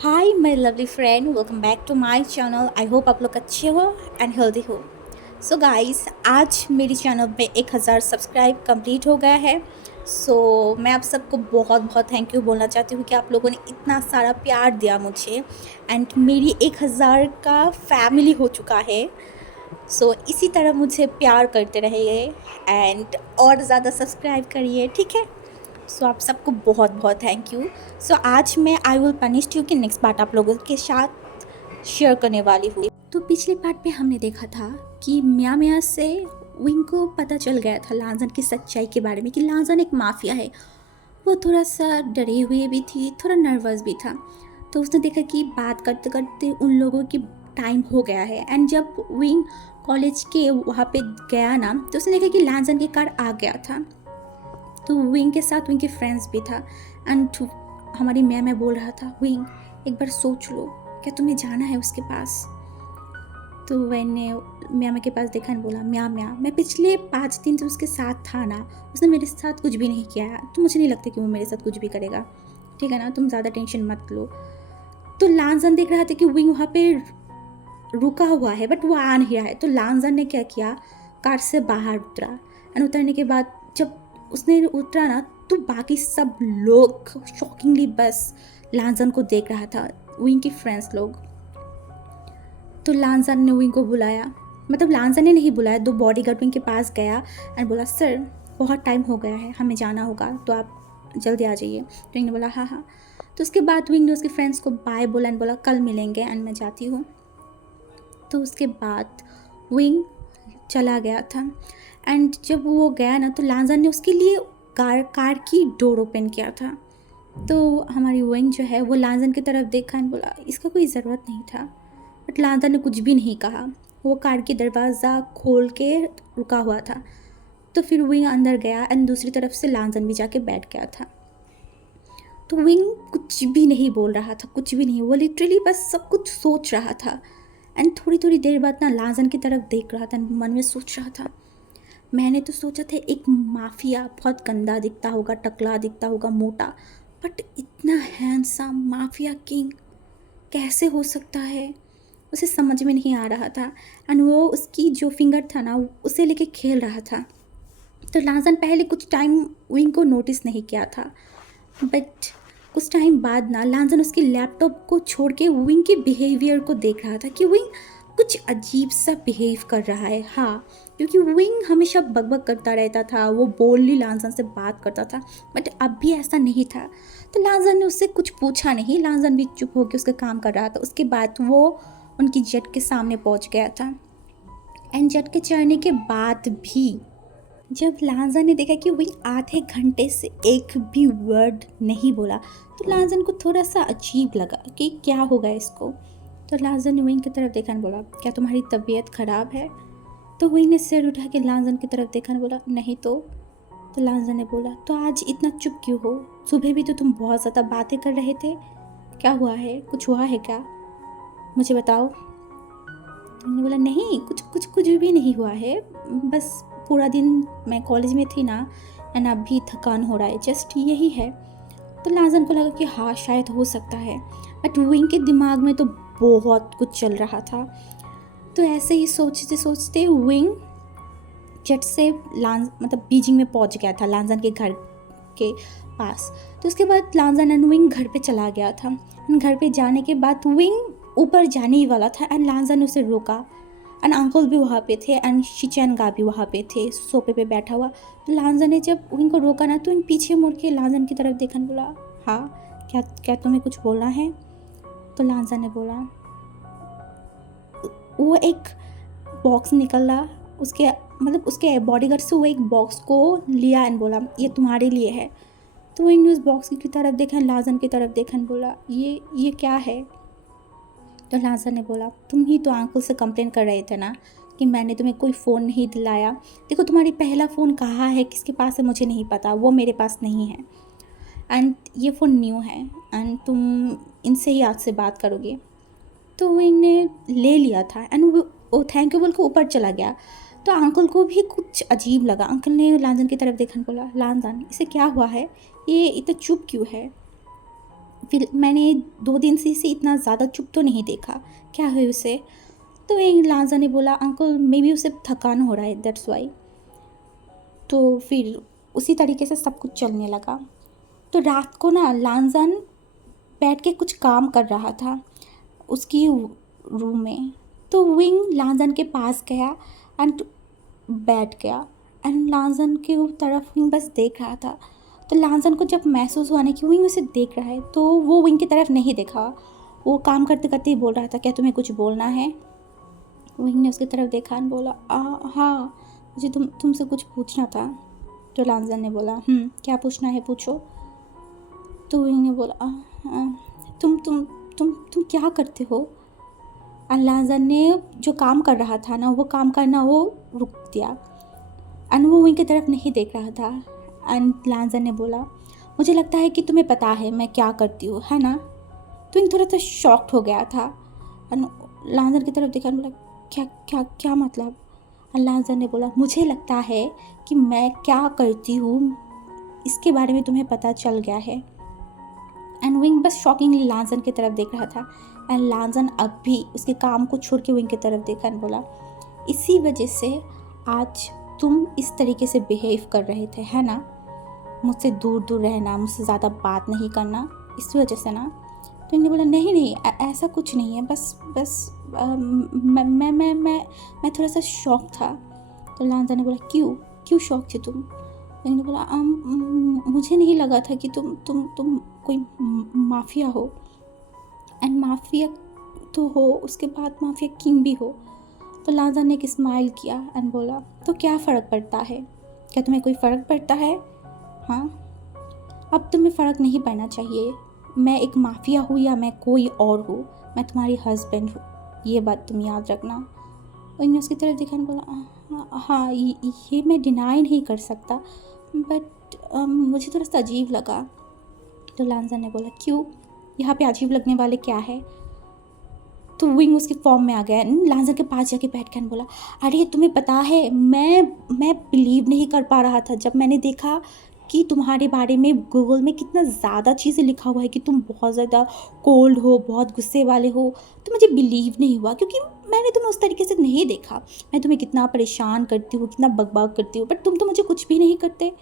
Hi my lovely friend, welcome back to my channel. I hope आप लोग अच्छे हो एंड हेल्दी हो। सो गाइस, आज मेरी चैनल पे 1000 सब्सक्राइब कंप्लीट हो गया है। मैं आप सबको बहुत बहुत थैंक यू बोलना चाहती हूँ कि आप लोगों ने इतना सारा प्यार दिया मुझे एंड मेरी 1000 का फैमिली हो चुका है। इसी तरह मुझे प्यार करते रहिए एंड और ज़्यादा सब्सक्राइब करिए, ठीक है। आप सबको बहुत बहुत थैंक यू। आज मैं आई विल पनिश यू कि नेक्स्ट पार्ट आप लोगों के साथ शेयर करने वाली हूँ। तो पिछले पार्ट पे हमने देखा था कि मियाँ मियाँ से विंग को पता चल गया था लांजन की सच्चाई के बारे में कि लांजन एक माफिया है। वो थोड़ा सा डरे हुए भी थी, थोड़ा नर्वस भी था। तो उसने देखा कि बात करते करते उन लोगों की टाइम हो गया है एंड जब विंग कॉलेज के वहाँ पे गया ना, तो उसने देखा कि लांजन की कार आ गया था। तो विंग के साथ विंग के फ्रेंड्स भी था एंड हमारी मैम बोल रहा था, विंग एक बार सोच लो, क्या तुम्हें जाना है उसके पास। तो मैंने म्या के पास देखा और बोला, म्या म्या मैं पिछले 5 दिन से उसके साथ था ना, उसने मेरे साथ कुछ भी नहीं किया है, तो मुझे नहीं लगता कि वो मेरे साथ कुछ भी करेगा, ठीक है ना, तुम ज़्यादा टेंशन मत लो। तो लांजन देख रहा था कि विंग वहाँ पे रुका हुआ है बट वो आ नहीं रहा है। तो लांजन ने क्या किया, कार से बाहर उतरा एंड उतरने के बाद जब उसने उतरा ना, तो बाकी सब लोग शॉकिंगली बस लांजन को देख रहा था, विंग के फ्रेंड्स लोग। तो लांजन ने विंग को बुलाया, मतलब लांजन ने नहीं बुलाया, दो बॉडीगार्ड विंग के पास गया एंड बोला, सर बहुत टाइम हो गया है, हमें जाना होगा, तो आप जल्दी आ जाइए। तो विंग ने बोला हाँ हाँ। तो उसके बाद विंग ने उसके फ्रेंड्स को बाय बोला एंड बोला कल मिलेंगे एंड मैं जाती हूँ। तो उसके बाद विंग चला गया था एंड जब वो गया ना, तो लांजन ने उसके लिए कार की डोर ओपन किया था। तो हमारी विंग जो है वो लांजन की तरफ देखा एंड बोला इसका कोई ज़रूरत नहीं था, बट लांजन ने कुछ भी नहीं कहा। वो कार की दरवाज़ा खोल के रुका हुआ था। तो फिर विंग अंदर गया एंड दूसरी तरफ से लांजन भी जाके बैठ गया था। तो विंग कुछ भी नहीं बोल रहा था, कुछ भी नहीं, वो लिटरली बस सब कुछ सोच रहा था एंड थोड़ी थोड़ी देर बाद ना लांजन की तरफ देख रहा था, मन में सोच रहा था, मैंने तो सोचा था एक माफिया बहुत गंदा दिखता होगा, टकला दिखता होगा, मोटा, बट इतना हैंडसम माफिया किंग कैसे हो सकता है, उसे समझ में नहीं आ रहा था। एंड वो उसकी जो फिंगर था ना, उसे लेके खेल रहा था। तो लांजन पहले कुछ टाइम विंग को नोटिस नहीं किया था, बट कुछ टाइम बाद ना लांजन उसके लैपटॉप को छोड़ के विंग के बिहेवियर को देख रहा था कि विंग कुछ अजीब सा बिहेव कर रहा है। हाँ, क्योंकि विंग हमेशा बकबक करता रहता था, वो बोलली लांजन से बात करता था, बट अब भी ऐसा नहीं था। तो लांजन ने उससे कुछ पूछा नहीं, लांजन भी चुप होकर उसका काम कर रहा था। उसके बाद वो उनकी जेट के सामने पहुंच गया था एंड जेट के चढ़ने के बाद भी जब लांजन ने देखा कि वही आधे घंटे से एक भी वर्ड नहीं बोला, तो लांजन को थोड़ा सा अजीब लगा कि क्या होगा इसको। तो लांजन ने विंग की तरफ देखा और बोला, क्या तुम्हारी तबीयत ख़राब है। तो विंग ने सिर उठा के लांजन की तरफ देखा और बोला, नहीं तो लांजन ने बोला, तो आज इतना चुप क्यों हो, सुबह भी तो तुम बहुत ज़्यादा बातें कर रहे थे, क्या हुआ है, कुछ हुआ है क्या, मुझे बताओ। तो उन्होंने बोला, नहीं कुछ कुछ कुछ भी नहीं हुआ है, बस पूरा दिन मैं कॉलेज में थी ना एंड अभी थकान हो रहा है, जस्ट यही है। तो लांजन को लगा कि हाँ शायद हो सकता है, बट विंग के दिमाग में तो बहुत कुछ चल रहा था। तो ऐसे ही सोचते सोचते विंग झट से मतलब बीजिंग में पहुंच गया था, लांजन के घर के पास। तो उसके बाद लांजन एंड विंग घर पे चला गया था एंड घर पे जाने के बाद विंग ऊपर जाने ही वाला था एंड लांजन ने उसे रोका एंड अंकल भी वहाँ पे थे एंड शिचैनगा भी वहाँ पे थे सोफे पे बैठा हुआ। तो लांजन ने जब विंग को रोका ना, तो पीछे मुड़ के लांजन की तरफ देखा, बोला हाँ क्या क्या तुम्हें कुछ बोलना है। तो लांजन ने बोला, वो एक बॉक्स निकला उसके, मतलब उसके बॉडीगार्ड से वो एक बॉक्स को लिया एंड बोला ये तुम्हारे लिए है। तो वो उस बॉक्स की तरफ देखा, लांजन की तरफ देखा एंड बोला ये क्या है। तो लांजन ने बोला, तुम ही तो अंकल से कंप्लेन कर रहे थे ना कि मैंने तुम्हें कोई फ़ोन नहीं दिलाया, देखो तुम्हारी पहला फ़ोन कहाँ है, किसके पास है मुझे नहीं पता, वो मेरे पास नहीं है एंड ये फ़ोन न्यू है एंड तुम इनसे ही आज से बात करोगे। तो वो इनने ले लिया था एंड वो थैंक यू बोल के ऊपर चला गया। तो अंकल को भी कुछ अजीब लगा, अंकल ने लांजन की तरफ देखा, बोला लांजन इसे क्या हुआ है, ये इतना चुप क्यों है। फिर मैंने 2 दिन से इसे इतना ज़्यादा चुप तो नहीं देखा, क्या है उसे? तो एक लांजा ने बोला, अंकल मे बी उसे थकान हो रहा है, दैट्स वाई। तो फिर उसी तरीके से सब कुछ चलने लगा। तो रात को ना लांजन बैठ के कुछ काम कर रहा था उसकी रूम में। तो विंग लांजन के पास गया एंड बैठ गया एंड लांजन के तरफ विंग बस देख रहा था। तो लांजन को जब महसूस हुआ ना कि विंग उसे देख रहा है, तो वो विंग की तरफ नहीं देखा। वो काम करते करते ही बोल रहा था, क्या तुम्हें कुछ बोलना है? विंग ने उसकी तरफ देखा और बोला, हाँ मुझे तुमसे कुछ पूछना था। तो लांजन ने बोला, क्या पूछना है, पूछो। तो विंग ने बोला, तुम क्या करते हो? और लांजन ने जो काम कर रहा था ना, वो काम करना वो रुक दिया एंड वो विंग की तरफ नहीं देख रहा था। एंड लांजन ने बोला, मुझे लगता है कि तुम्हें पता है मैं क्या करती हूँ, है ना? तो विंग थोड़ा सा शॉक्ड हो गया था एंड लांजन की तरफ देखा, बोला, क्या क्या क्या मतलब? और लांजन ने बोला, मुझे लगता है कि मैं क्या करती हूँ इसके बारे में तुम्हें पता चल गया है। एंड विंग बस शॉकिंगली लांजन की तरफ देख रहा था एंड लांजन अब भी उसके काम को छोड़ के विंग की तरफ देखा एंड बोला, इसी वजह से आज तुम इस तरीके से बिहेव कर रहे थे, है ना? मुझसे दूर दूर रहना, मुझसे ज़्यादा बात नहीं करना, इस वजह से ना? तो इन्होंने बोला, नहीं ऐसा कुछ नहीं है, बस मैं थोड़ा सा शॉक था। तो लांजा ने बोला, क्यों शॉक थी तुम? तो इन्होंने बोला, मुझे नहीं लगा था कि तुम कोई माफिया हो एंड माफिया तो हो, उसके बाद माफिया किंग भी हो। तो लांजा ने एक स्माइल किया एंड बोला, तो क्या फ़र्क पड़ता है? क्या तुम्हें कोई फ़र्क पड़ता है? हाँ, अब तुम्हें फ़र्क नहीं पड़ना चाहिए। मैं एक माफिया हूँ या मैं कोई और हूँ, मैं तुम्हारी हस्बैंड हूँ, ये बात तुम याद रखना। और इन्होंने उसकी तरफ देखा बोला, हाँ ये मैं डिनाई नहीं कर सकता, बट मुझे थोड़ा सा अजीब लगा। तो लांजा ने बोला, क्यों? यहाँ पे अजीब लगने वाले क्या है? तो विंग उसके फॉर्म में आ गया, लांजा के पास जाके बैठ कर बोला, अरे तुम्हें पता है मैं बिलीव नहीं कर पा रहा था जब मैंने देखा कि तुम्हारे बारे में गूगल में कितना ज़्यादा चीज़ें लिखा हुआ है कि तुम बहुत ज़्यादा कोल्ड हो, बहुत गुस्से वाले हो। तो मुझे बिलीव नहीं हुआ क्योंकि मैंने तुम्हें उस तरीके से नहीं देखा। मैं तुम्हें कितना परेशान करती हूँ, कितना बकबक करती हूँ, बट तुम तो मुझे कुछ भी नहीं करते।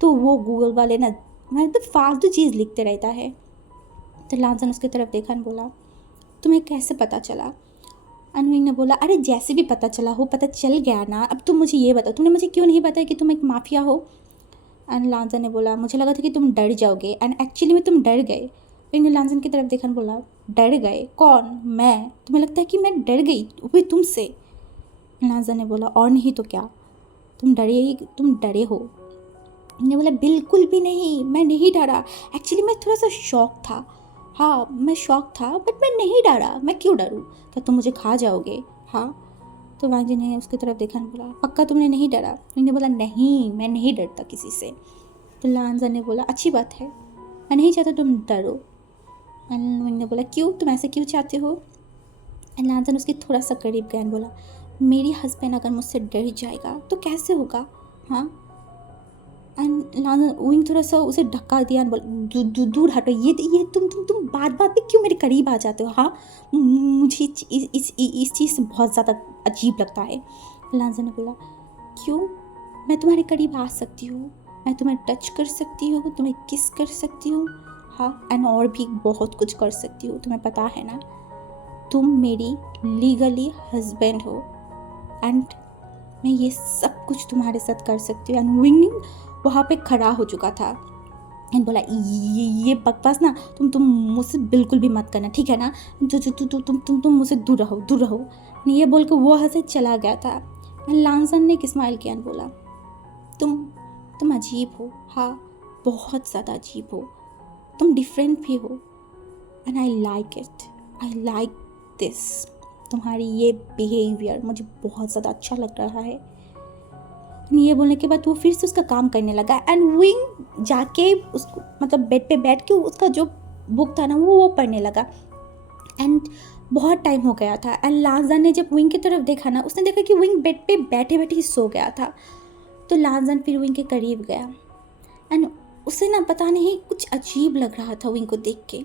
तो वो गूगल वाले ना मतलब फालतू चीज़ लिखते रहता है। तो लांजन उसकी तरफ देखा और बोला, तुम्हें कैसे पता चला? अनविंग ने बोला, अरे जैसे भी पता चला हो, पता चल गया ना, अब तुम मुझे ये बताओ, तुमने मुझे क्यों नहीं बताया कि तुम एक माफिया हो? एंड लांजन ने बोला, मुझे लगा था कि तुम डर जाओगे एंड एक्चुअली में तुम डर गए। फिर लांजन की तरफ देखा और बोला, डर गए? कौन? मैं? तुम्हें लगता है कि मैं डर गई हुई तुमसे? लांजन ने बोला, और नहीं तो क्या, तुम डरे हो। ने बोला, बिल्कुल भी नहीं, मैं नहीं डरा, एक्चुअली मैं थोड़ा सा शॉक था। हाँ मैं शॉक था बट मैं नहीं डरा, मैं क्यों डरूँ? क्या तुम मुझे खा जाओगे? हाँ। तो वांजी ने उसकी तरफ देखा और बोला, पक्का तुमने नहीं डरा? मैंने बोला, नहीं मैं नहीं डरता किसी से। तो लांजा ने बोला, अच्छी बात है, मैं नहीं चाहता तुम डरो। मैंने बोला, क्यों, तुम ऐसे क्यों चाहते हो? लांजा ने उसके थोड़ा सा करीब गया और बोला, मेरी हस्बैंड अगर मुझसे डर जाएगा तो कैसे होगा? हाँ। एंड विंग थोड़ा सा उसे धक्का दिया और बोला, दूर हटो, ये तुम बात बात पे क्यों मेरे करीब आ जाते हो? हाँ, मुझे इस चीज़ से बहुत ज़्यादा अजीब लगता है। लांजा ने बोला, क्यों? मैं तुम्हारे करीब आ सकती हूँ, मैं तुम्हें टच कर सकती हूँ, तुम्हें किस कर सकती हूँ, हाँ, एंड और भी बहुत कुछ कर सकती हूँ, तुम्हें पता है ना? तुम मेरी लीगली हस्बैंड हो एंड मैं ये सब कुछ तुम्हारे साथ कर सकती हूँ। एंड विंग वहाँ पे खड़ा हो चुका था एंड बोला, ये बकवास ना तुम मुझसे बिल्कुल भी मत करना, ठीक है ना? तुम मुझसे दूर रहो। ये बोल के वो हंसे चला गया था। लांसन ने एक स्माइल किया और बोला, तुम अजीब हो, हाँ बहुत ज़्यादा अजीब हो, तुम डिफरेंट भी हो एंड आई लाइक दिस, तुम्हारी ये बिहेवियर मुझे बहुत ज़्यादा अच्छा लग रहा है। ये बोलने के बाद वो फिर से उसका काम करने लगा एंड विंग जाके उसको मतलब बेड पे बैठ के उसका जो बुक था ना वो पढ़ने लगा। एंड बहुत टाइम हो गया था एंड लांजन ने जब विंग की तरफ देखा ना, उसने देखा कि विंग बेड पे बैठे बैठे ही सो गया था। तो लांजन फिर विंग के करीब गया एंड उसे ना पता नहीं कुछ अजीब लग रहा था विंग को देख के।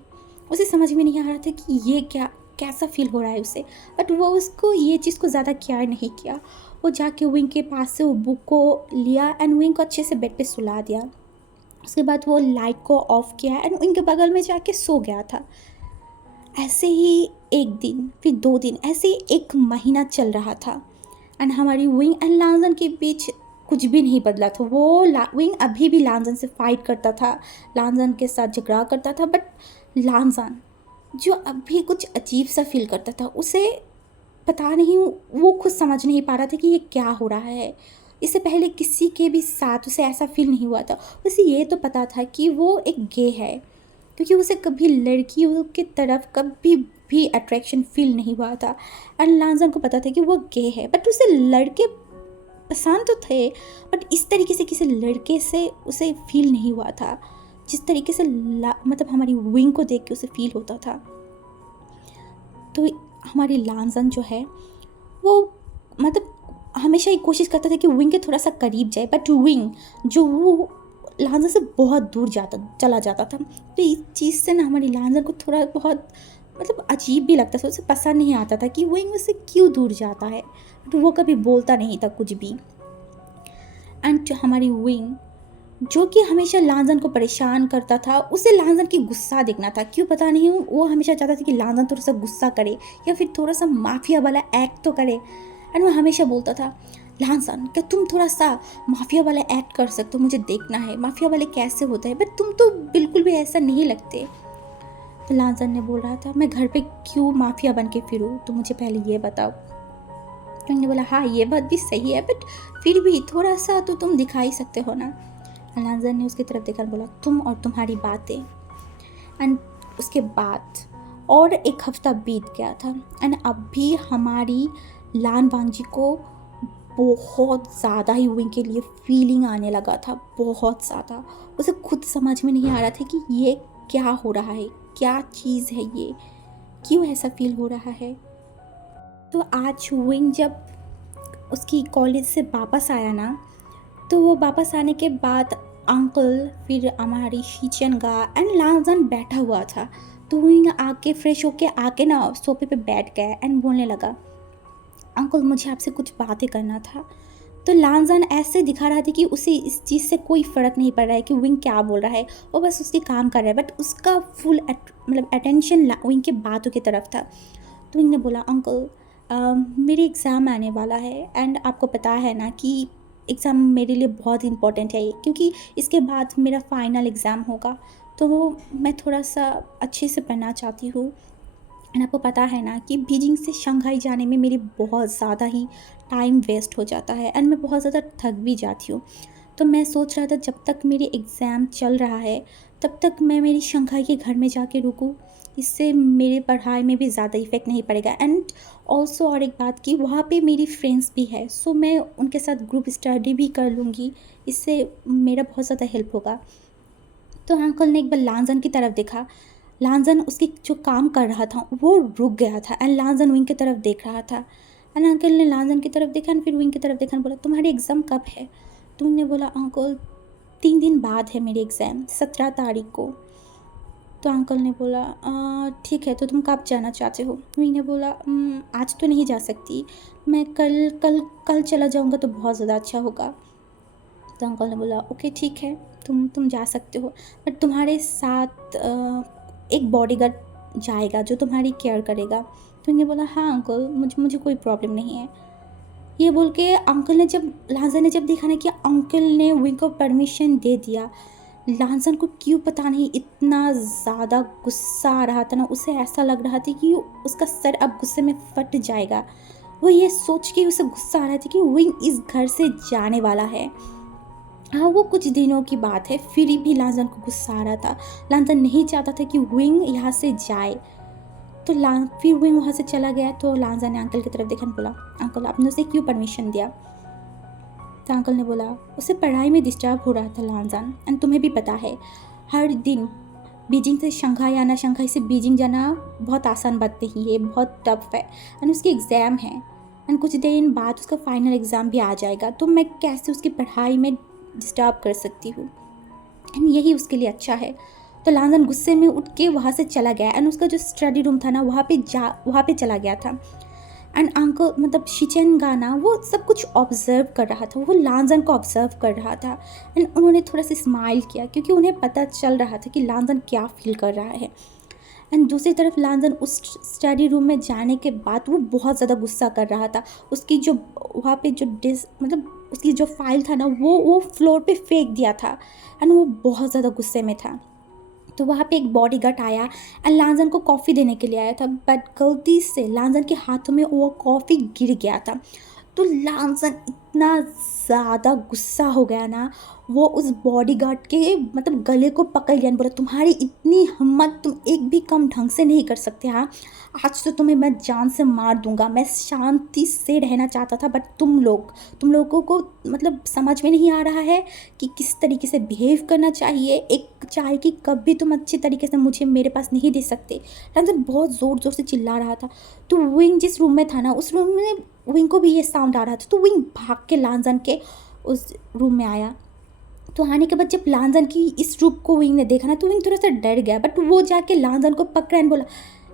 उसे समझ में नहीं आ रहा था कि ये क्या कैसा फील हो रहा है उसे, बट वो उसको ये चीज़ को ज़्यादा केयर नहीं किया। वो जाके विंग के पास से वो बुक को लिया एंड विंग को अच्छे से बेड पे सुला दिया। उसके बाद वो लाइट को ऑफ किया एंड विंग के बगल में जाके सो गया था। ऐसे ही एक दिन, फिर 2 दिन, ऐसे ही 1 महीना चल रहा था एंड हमारी विंग एंड लांजन के बीच कुछ भी नहीं बदला था। वो विंग अभी भी लांजन से फाइट करता था, लांजन के साथ झगड़ा करता था, बट लांजन जो अभी कुछ अजीब सा फील करता था, उसे पता नहीं, वो खुद समझ नहीं पा रहा था कि ये क्या हो रहा है। इससे पहले किसी के भी साथ उसे ऐसा फील नहीं हुआ था। उसे ये तो पता था कि वो एक गे है, क्योंकि उसे कभी लड़कियों की तरफ कभी भी अट्रैक्शन फील नहीं हुआ था। एंड लांजन को पता था कि वो गे है, बट उसे लड़के पसंद तो थे, बट इस तरीके से किसी लड़के से उसे फील नहीं हुआ था जिस तरीके से मतलब हमारी विंग को देख के उसे फील होता था। तो हमारी लांजन जो है वो मतलब हमेशा ये कोशिश करता था कि विंग के थोड़ा सा करीब जाए, बट विंग जो वो लांजन से बहुत दूर चला जाता था। तो इस चीज़ से ना हमारी लांजन को थोड़ा बहुत मतलब अजीब भी लगता था, उसे पसंद नहीं आता था कि विंग उससे क्यों दूर जाता है, तो वो कभी बोलता नहीं था कुछ भी। एंड जो हमारी विंग जो कि हमेशा लांजन को परेशान करता था, उसे लांजन की गुस्सा दिखना था, क्यों पता नहीं, वो हमेशा चाहता था कि लांजन थोड़ा सा गुस्सा करे या फिर थोड़ा सा माफिया वाला एक्ट तो करे। एंड वो हमेशा बोलता था, लांजन क्या तुम थोड़ा सा माफिया वाला एक्ट कर सकते हो, मुझे देखना है माफिया वाले कैसे होते हैं, बट तुम तो बिल्कुल भी ऐसा नहीं लगते। तो लांजन ने बोल रहा था, मैं घर पे क्यों माफिया बन के फिरूँ, तो मुझे पहले ये बताओ। तो उन्होंने बोला, हाँ ये बात भी सही है, बट फिर भी थोड़ा सा तो तुम दिखा ही सकते हो ना। लांजन ने उसकी तरफ देखकर बोला, तुम और तुम्हारी बातें। एंड उसके बाद और 1 हफ्ता बीत गया था एंड अब भी हमारी लान वांगजी को बहुत ज़्यादा ही विंग के लिए फीलिंग आने लगा था, बहुत ज़्यादा। उसे खुद समझ में नहीं आ रहा था कि ये क्या हो रहा है, क्या चीज़ है ये, क्यों ऐसा फील हो रहा है। तो आज विंग जब उसकी कॉलेज से वापस आया ना, तो वो वापस आने के बाद अंकल, फिर हमारी शीचनगा एंड लांजन बैठा हुआ था। तो विंग आके फ्रेश होके आके ना सोफे पे बैठ गया एंड बोलने लगा, अंकल मुझे आपसे कुछ बातें करना था। तो लांजन ऐसे दिखा रहा था कि उसे इस चीज़ से कोई फ़र्क नहीं पड़ रहा है कि विंग क्या बोल रहा है, वो बस उसके काम कर रहा है, बट उसका फुल मतलब अटेंशन विंग के बातों की तरफ था। तो विंग ने बोला, अंकल मेरे एग्ज़ाम आने वाला है एंड आपको पता है ना कि एग्ज़ाम मेरे लिए बहुत इंपॉर्टेंट है, क्योंकि इसके बाद मेरा फाइनल एग्ज़ाम होगा, तो मैं थोड़ा सा अच्छे से पढ़ना चाहती हूँ। एंड आपको पता है ना कि बीजिंग से शंघाई जाने में मेरी बहुत ज़्यादा ही टाइम वेस्ट हो जाता है एंड मैं बहुत ज़्यादा थक भी जाती हूँ। तो मैं सोच रहा था जब तक मेरे एग्ज़ाम चल रहा है तब तक मैं मेरी शंघाई के घर में जाके रुकूँ, इससे मेरे पढ़ाई में भी ज़्यादा इफ़ेक्ट नहीं पड़ेगा। एंड ऑल्सो और एक बात कि वहाँ पे मेरी फ्रेंड्स भी है, सो मैं उनके साथ ग्रुप स्टडी भी कर लूँगी, इससे मेरा बहुत ज़्यादा हेल्प होगा। तो अंकल ने एक बार लांजन की तरफ देखा, लांजन उसकी जो काम कर रहा था वो रुक गया था एंड लांजन विंग की तरफ देख रहा था। एंड अंकल ने लांजन की तरफ देखा एंड फिर विंग की तरफ देखा, बोला, तुम्हारे एग्ज़ाम कब है। तो विंग ने बोला, अंकल 3 दिन बाद है मेरे एग्ज़ाम, 17 तारीख को। तो अंकल ने बोला, ठीक है, तो तुम कब जाना चाहते हो। विंग ने बोला, आज तो नहीं जा सकती, मैं कल कल कल चला जाऊँगा तो बहुत ज़्यादा अच्छा होगा। तो अंकल ने बोला, ओके ठीक है, तुम जा सकते हो, बट तुम्हारे साथ एक बॉडीगार्ड जाएगा जो तुम्हारी केयर करेगा। तो उन्होंने बोला, हाँ अंकल, मुझे कोई प्रॉब्लम नहीं है। ये बोल के अंकल ने जब लांजन ने जब देखा ना कि अंकल ने विंग को परमिशन दे दिया, लांजन को क्यों पता नहीं इतना ज़्यादा गुस्सा आ रहा था ना, उसे ऐसा लग रहा था कि उसका सर अब गुस्से में फट जाएगा। वो ये सोच के उसे गुस्सा आ रहा था कि विंग इस घर से जाने वाला है। हाँ वो कुछ दिनों की बात है, फिर भी लांजन को गुस्सा आ रहा था। लांजन नहीं चाहता था कि विंग यहाँ से जाए। तो फिर विंग वहाँ से चला गया। तो लांजन ने अंकल की तरफ देखा, बोला, अंकल आपने उसे क्यों परमिशन दिया। तो अंकल ने बोला, उसे पढ़ाई में डिस्टर्ब हो रहा था लांजन, एंड तुम्हें भी पता है हर दिन बीजिंग से शंघाई आना, शंघाई से बीजिंग जाना बहुत आसान बात नहीं है, बहुत टफ है, एंड उसके एग्ज़ाम है एंड कुछ दिन बाद उसका फाइनल एग्ज़ाम भी आ जाएगा, तो मैं कैसे उसकी पढ़ाई में डिस्टर्ब कर सकती हूँ, एंड यही उसके लिए अच्छा है। तो लांजन गुस्से में उठ के वहाँ से चला गया एंड उसका जो स्टडी रूम था ना वहाँ पे चला गया था। एंड अंकल मतलब शिचेन गाना वो सब कुछ ऑब्जर्व कर रहा था, वो लांजन को ऑब्जर्व कर रहा था एंड उन्होंने थोड़ा सा स्माइल किया क्योंकि उन्हें पता चल रहा था कि लांजन क्या फील कर रहा है। एंड दूसरी तरफ लांजन उस स्टडी रूम में जाने के बाद वो बहुत ज़्यादा गुस्सा कर रहा था। उसकी जो वहाँ पे जो मतलब उसकी जो फाइल था ना वो फ्लोर पे फेंक दिया था एंड वो बहुत ज़्यादा गुस्से में था। तो वहाँ पे एक बॉडीगार्ड आया एंड लांजन को कॉफ़ी देने के लिए आया था, बट गलती से लांजन के हाथों में वो कॉफ़ी गिर गया था। तो लांजन इतना ज़्यादा गुस्सा हो गया ना, वो उस बॉडीगार्ड के मतलब गले को पकड़ लिया और बोला, तुम्हारी इतनी हिम्मत, तुम एक भी काम ढंग से नहीं कर सकते। हाँ, आज तो तुम्हें मैं जान से मार दूंगा। मैं शांति से रहना चाहता था, बट तुम लोगों को मतलब समझ में नहीं आ रहा है कि किस तरीके से बिहेव करना चाहिए। एक चाय की कप भी तुम अच्छे तरीके से मुझे मेरे पास नहीं दे सकते। लांजन बहुत ज़ोर से चिल्ला रहा था। तो विंग जिस रूम में था ना, उस रूम में विंग को भी ये साउंड आ रहा था। तो विंग भाग के लांजन के उस रूम में आया। तो आने के बाद जब लांजन की इस रूप को विंग ने देखा ना, तो विंग थोड़ा सा डर गया, बट वो जाके लांजन को पकड़ा एंड बोला,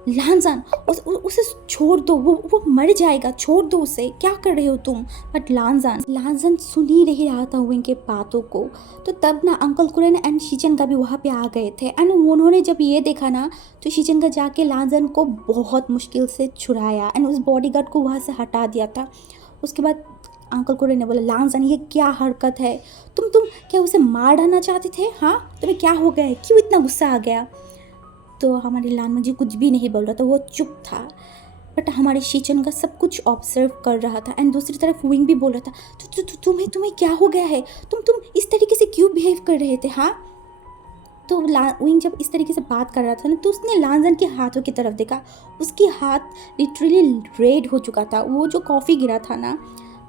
लांजन उसे छोड़ दो, वो मर जाएगा, छोड़ दो उसे, क्या कर रहे हो तुम। बट लांजन सुन ही नहीं रहा था विंग के बातों को। तो तब ना अंकल कुरेन एंड शिचेन का भी वहाँ पे आ गए थे एंड उन्होंने जब ये देखा ना, तो शिचेन का जाके लांजन को बहुत मुश्किल से छुड़ाया एंड उस बॉडीगार्ड को वहाँ से हटा दिया था। उसके बाद अंकल कुरेन ने बोला, लांजन ये क्या हरकत है, तुम क्या उसे मार डालना चाहते थे। हाँ, तुम्हें क्या हो गया है, क्यों इतना गुस्सा आ गया। तो हमारे लांजन जी कुछ भी नहीं बोल रहा था, वो चुप था, बट हमारे शिचेन का सब कुछ ऑब्जर्व कर रहा था। एंड दूसरी तरफ विंग भी बोल रहा था, तुम्हें क्या हो गया है, तुम इस तरीके से क्यों बिहेव कर रहे थे। हाँ, तो विंग जब इस तरीके से बात कर रहा था ना, तो उसने लांजन के हाथों की तरफ देखा। उसकी हाथ लिटरली रेड हो चुका था, वो जो कॉफ़ी गिरा था ना।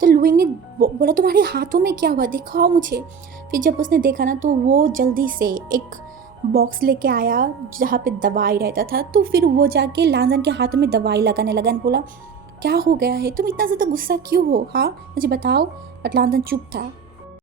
तो लुइंग ने बोला, तुम्हारे हाथों में क्या हुआ, दिखाओ मुझे। फिर जब उसने देखा ना, तो वो जल्दी से एक बॉक्स लेके आया जहाँ पे दवाई रहता था। तो फिर वो जाके लांजन के हाथों में दवाई लगाने लगा और बोला, क्या हो गया है, तुम इतना ज़्यादा गुस्सा क्यों हो, हाँ मुझे बताओ। बट लांजन चुप था।